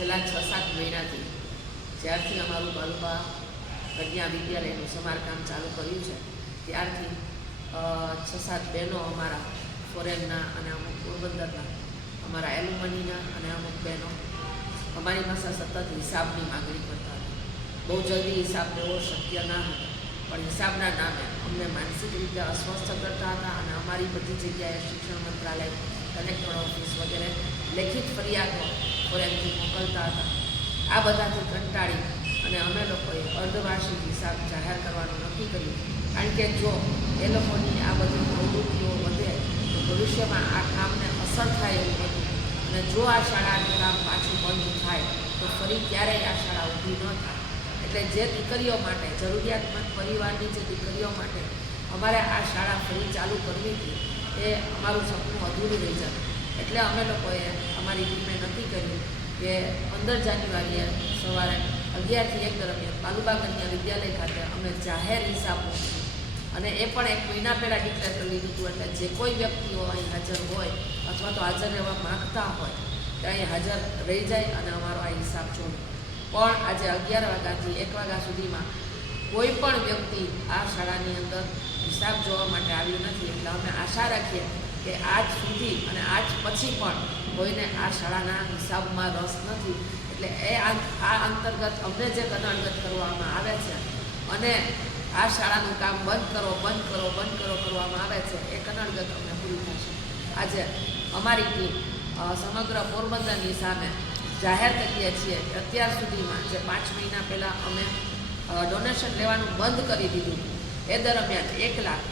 છેલ્લા છ સાત મહિનાથી જ્યારથી અમારું બાલુબા કન્યા વિદ્યાલયનું સમારકામ ચાલુ કર્યું છે, ત્યારથી છ સાત બહેનો અમારા ફોરેનના અને અમુક પોરબંદરના, અમારા એલુમનીના અને અમુક બહેનો અમારી પાસે સતત હિસાબની માગણી કરતા હતા. બહુ જલ્દી હિસાબ લેવો શક્ય ના હતો, પણ હિસાબના નામે અમને માનસિક રીતે અસ્વસ્થ કરતા હતા અને અમારી બધી જગ્યાએ શિક્ષણ મંત્રાલય, કલેક્ટર ઓફિસ વગેરે લેખિત ફરિયાદો ફોરેનથી મોકલતા હતા. આ બધાથી કંટાળી અને અમે લોકોએ અર્ધવાર્ષિક હિસાબ જાહેર કરવાનું નક્કી કર્યું. કારણ કે જો એ લોકોની આ બધી પ્રવૃત્તિઓ વધે, તો ભવિષ્યમાં આ કામને અસર થાય એવું હતું અને જો આ શાળાનું કામ પાછું બંધ થાય, તો ફરી ક્યારેય આ શાળા ઊભી ન થાય. એટલે જે દીકરીઓ માટે, જરૂરિયાતમંદ પરિવારની જે દીકરીઓ માટે અમારે આ શાળા ફરી ચાલુ કરવી હતી, એ અમારું સપનું અધૂરું રહી જતું. એટલે અમે લોકોએ અમારી ટીમે નક્કી કર્યું કે પંદર જાન્યુઆરીએ સવારે અગિયારથી એક દરમિયાન બાલુબા કન્યા વિદ્યાલય ખાતે અમે જાહેર હિસાબ મૂકીશું. અને એ પણ એક મહિના પહેલાં ડિક્લેર કરી લીધું હતું, એટલે જે કોઈ વ્યક્તિઓ અહીં હાજર હોય અથવા તો હાજર રહેવા માગતા હોય, તે અહીં હાજર રહી જાય અને અમારો આ હિસાબ જોડે પણ આજે અગિયાર વાગ્યાથી એક વાગ્યા સુધીમાં કોઈ પણ વ્યક્તિ આ શાળાની અંદર હિસાબ જોવા માટે આવ્યું નથી. એટલે અમે આશા રાખીએ કે આજ સુધી અને આજ પછી પણ કોઈને આ શાળાના હિસાબમાં રસ નથી. એટલે એ આ અંતર્ગત અમને જે કનડગત કરવામાં આવે છે અને આ શાળાનું કામ બંધ કરો બંધ કરો બંધ કરો કરવામાં આવે છે, એ કનડગત અમને પૂરી થશે. આજે અમારી ટીમ સમગ્ર પોરબંદરની સામે જાહેર કરીએ છીએ. અત્યાર સુધીમાં જે પાંચ મહિના પહેલાં અમે ડોનેશન લેવાનું બંધ કરી દીધું. એ દરમિયાન એક લાખ,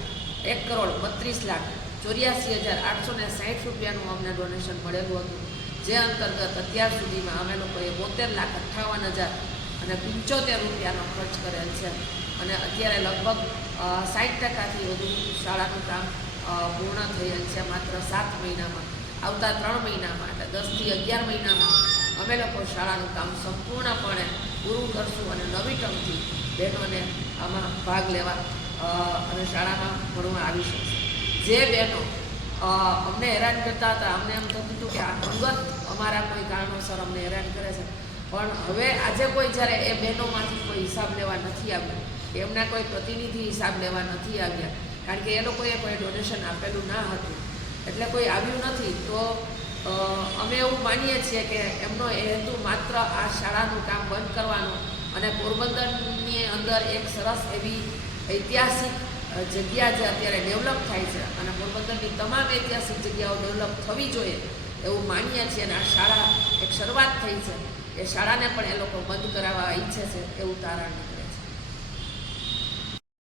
એક કરોડ બત્રીસ લાખ ચોર્યાસી હજાર આઠસો ને સાઠ રૂપિયાનું અમને ડોનેશન મળેલું હતું. જે અંતર્ગત અત્યાર સુધીમાં અમે લોકોએ બોતેર લાખ અઠ્ઠાવન હજાર અને પંચોતેર રૂપિયાનો ખર્ચ કરેલ છે. અને અત્યારે લગભગ સાઠ ટકાથી વધુ શાળાનું કામ પૂર્ણ થયેલ છે માત્ર સાત મહિનામાં. આવતા ત્રણ મહિનામાં એટલે દસથી અગિયાર મહિનામાં અમે લોકો શાળાનું કામ સંપૂર્ણપણે પૂરું કરશું અને નવી ટર્મથી બહેનોને આમાં ભાગ લેવા અને શાળામાં ભણવા આવી શકશે. જે બહેનો અમને હેરાન કરતા હતા, અમને એમ થતું હતું કે આ અંગત અમારા કોઈ કારણોસર અમને હેરાન કરે છે. પણ હવે આજે કોઈ જ્યારે એ બહેનોમાંથી કોઈ હિસાબ લેવા નથી આવ્યા, એમના કોઈ પ્રતિનિધિ હિસાબ લેવા નથી આવ્યા, કારણ કે એ લોકોએ કોઈ ડોનેશન આપેલું ના હતું. એટલે કોઈ આવ્યું નથી, તો અમે એવું માનીએ છીએ કે એમનો એ હેતુ માત્ર આ શાળાનું કામ બંધ કરવાનો અને પોરબંદરની અંદર એક સરસ એવી ઐતિહાસિક જગ્યા જે અત્યારે ડેવલપ થાય છે અને પોરબંદરની તમામ ઐતિહાસિક જગ્યાઓ ડેવલપ થવી જોઈએ એવું માનીએ છીએ અને આ શાળા એક શરૂઆત થઈ છે. એ શાળાને પણ એ લોકો બંધ કરાવવા ઈચ્છે છે એવું તારણ